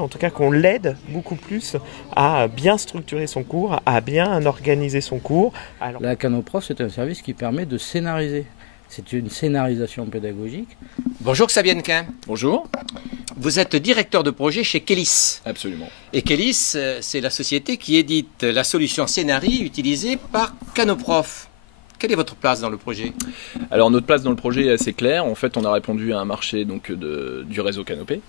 En tout cas, qu'on l'aide beaucoup plus à bien structurer son cours, à bien organiser son cours. Alors, la Canoprof, c'est un service qui permet de scénariser. C'est une scénarisation pédagogique. Bonjour Xavier Hennequin. Bonjour. Vous êtes directeur de projet chez Kelis. Absolument. Et Kelis, c'est la société qui édite la solution Scénari utilisée par Canoprof. Quelle est votre place dans le projet? Alors notre place dans le projet est assez claire. En fait, on a répondu à un marché du réseau Canopé.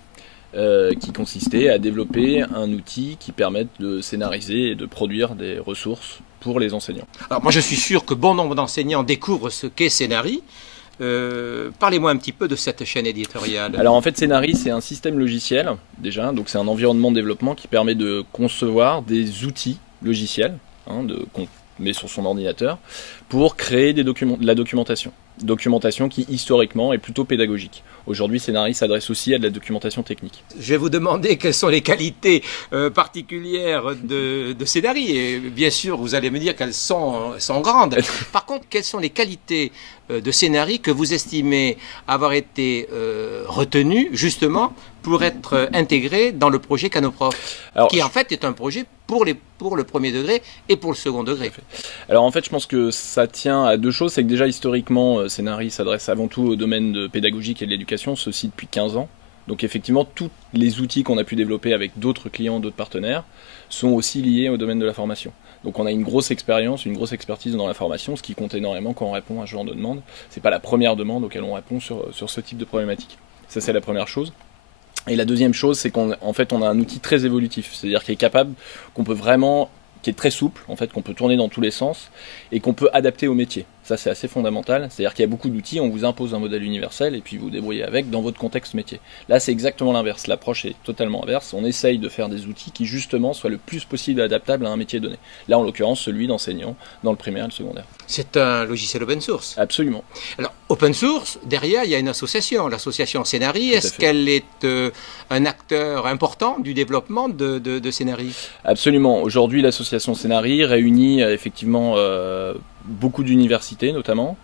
Qui consistait à développer un outil qui permette de scénariser et de produire des ressources pour les enseignants. Alors moi je suis sûr que bon nombre d'enseignants découvrent ce qu'est Scénari. Parlez-moi un petit peu de cette chaîne éditoriale. Alors en fait Scénari c'est un système logiciel déjà, donc c'est un environnement de développement qui permet de concevoir des outils logiciels qu'on met sur son ordinateur pour créer de la documentation. Documentation qui historiquement est plutôt pédagogique. Aujourd'hui, Scénari s'adresse aussi à de la documentation technique. Je vais vous demander quelles sont les qualités particulières de Scénari. Et bien sûr, vous allez me dire qu'elles sont grandes. Par contre, quelles sont les qualités de Scénari que vous estimez avoir été retenues justement pour être intégrées dans le projet Canoprof, qui en fait est un projet pour le premier degré et pour le second degré. Alors en fait, je pense que ça tient à deux choses. C'est que déjà historiquement, Scénari s'adresse avant tout au domaine pédagogique et de l'éducation, ceci depuis 15 ans. Donc effectivement, tous les outils qu'on a pu développer avec d'autres clients, d'autres partenaires, sont aussi liés au domaine de la formation. Donc on a une grosse expérience, une grosse expertise dans la formation, ce qui compte énormément quand on répond à ce genre de demande. C'est pas la première demande auquel on répond sur ce type de problématique. Ça, c'est la première chose. Et la deuxième chose, c'est qu'en fait, on a un outil très évolutif, c'est-à-dire qui est très souple, en fait, qu'on peut tourner dans tous les sens et qu'on peut adapter au métier. Ça, c'est assez fondamental. C'est-à-dire qu'il y a beaucoup d'outils, on vous impose un modèle universel et puis vous vous débrouillez avec dans votre contexte métier. Là, c'est exactement l'inverse. L'approche est totalement inverse. On essaye de faire des outils qui, justement, soient le plus possible adaptables à un métier donné. Là, en l'occurrence, celui d'enseignant dans le primaire et le secondaire. C'est un logiciel open source. Absolument. Alors, open source, derrière, il y a une association, l'association Scénari. Est-ce qu'elle est un acteur important du développement de Scénari? Absolument. Aujourd'hui, l'association Scénari réunit effectivement beaucoup d'universités notamment,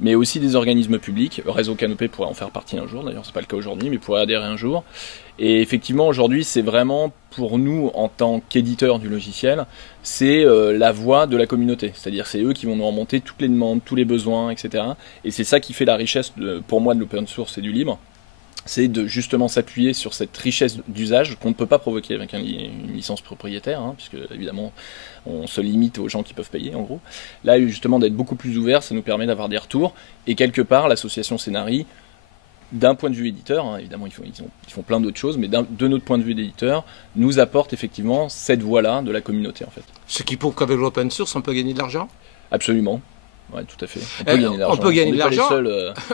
mais aussi des organismes publics. Le réseau Canopé pourrait en faire partie un jour, d'ailleurs c'est pas le cas aujourd'hui, mais pourrait adhérer un jour. Et effectivement aujourd'hui c'est vraiment pour nous en tant qu'éditeurs du logiciel, c'est la voix de la communauté, c'est-à-dire c'est eux qui vont nous remonter toutes les demandes, tous les besoins, etc. Et c'est ça qui fait la richesse pour moi de l'open source et du libre. C'est de justement s'appuyer sur cette richesse d'usage qu'on ne peut pas provoquer avec une licence propriétaire, puisque évidemment on se limite aux gens qui peuvent payer en gros. Là justement d'être beaucoup plus ouvert, ça nous permet d'avoir des retours, et quelque part l'association Scénari, d'un point de vue éditeur, évidemment ils font plein d'autres choses, mais de notre point de vue d'éditeur, nous apporte effectivement cette voix-là de la communauté en fait. Ce qui prouve qu'avec l'open source on peut gagner de l'argent? Absolument. Oui, tout à fait. On peut gagner de l'argent.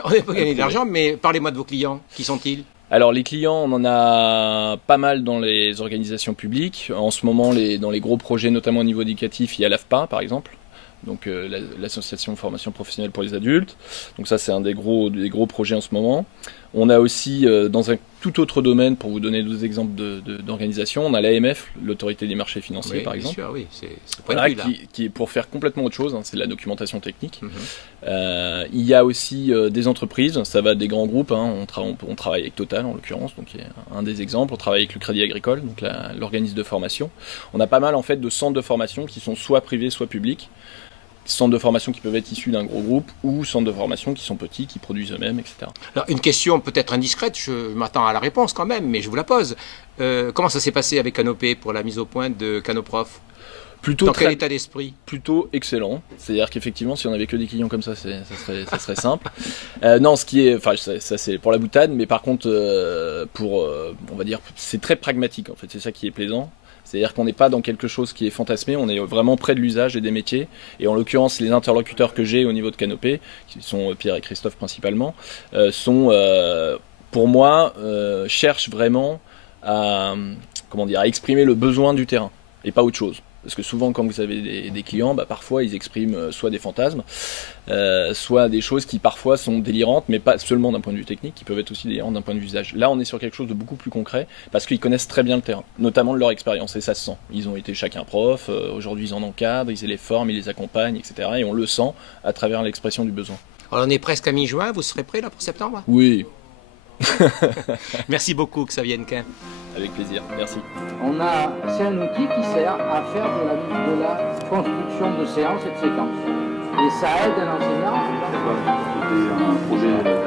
On peut gagner de l'argent, mais parlez-moi de vos clients. Qui sont-ils? Alors les clients, on en a pas mal dans les organisations publiques. En ce moment, dans les gros projets, notamment au niveau éducatif, il y a l'AFPA par exemple. Donc l'association de formation professionnelle pour les adultes. Donc ça c'est un des gros projets en ce moment. On a aussi dans un tout autre domaine, pour vous donner deux exemples d'organisation, on a l'AMF, l'autorité des marchés financiers, oui, par exemple. Sûr, oui, c'est voilà, qui est pour faire complètement autre chose, c'est de la documentation technique. Il y a aussi des entreprises, ça va des grands groupes, on travaille avec Total en l'occurrence, donc il y a un des exemples, on travaille avec le Crédit Agricole, donc l'organisme de formation. On a pas mal en fait de centres de formation qui sont soit privés, soit publics. Centres de formation qui peuvent être issus d'un gros groupe ou centres de formation qui sont petits, qui produisent eux-mêmes, etc. Alors, une question peut-être indiscrète, je m'attends à la réponse quand même, mais je vous la pose. Comment ça s'est passé avec Canopé pour la mise au point de Canoprof? Dans quel état d'esprit? Plutôt excellent. C'est-à-dire qu'effectivement, si on avait que des clients comme ça, ça serait simple. Non, ça c'est pour la boutade, mais par contre, on va dire, c'est très pragmatique en fait. C'est ça qui est plaisant. C'est-à-dire qu'on n'est pas dans quelque chose qui est fantasmé, on est vraiment près de l'usage et des métiers. Et en l'occurrence, les interlocuteurs que j'ai au niveau de Canopé, qui sont Pierre et Christophe principalement, pour moi, cherchent vraiment à exprimer le besoin du terrain et pas autre chose. Parce que souvent, quand vous avez des clients, parfois ils expriment soit des fantasmes, soit des choses qui parfois sont délirantes, mais pas seulement d'un point de vue technique, qui peuvent être aussi délirantes d'un point de vue usage. Là, on est sur quelque chose de beaucoup plus concret, parce qu'ils connaissent très bien le terrain, notamment de leur expérience, et ça se sent. Ils ont été chacun prof, aujourd'hui ils en encadrent, ils les forment, ils les accompagnent, etc. Et on le sent à travers l'expression du besoin. Alors on est presque à mi-juin, vous serez prêt là pour septembre? Oui. Merci beaucoup, Xavier Hennequin. Avec plaisir, merci. C'est un outil qui sert à faire de la construction de séances et de séquences. Et ça aide un enseignant. C'était un projet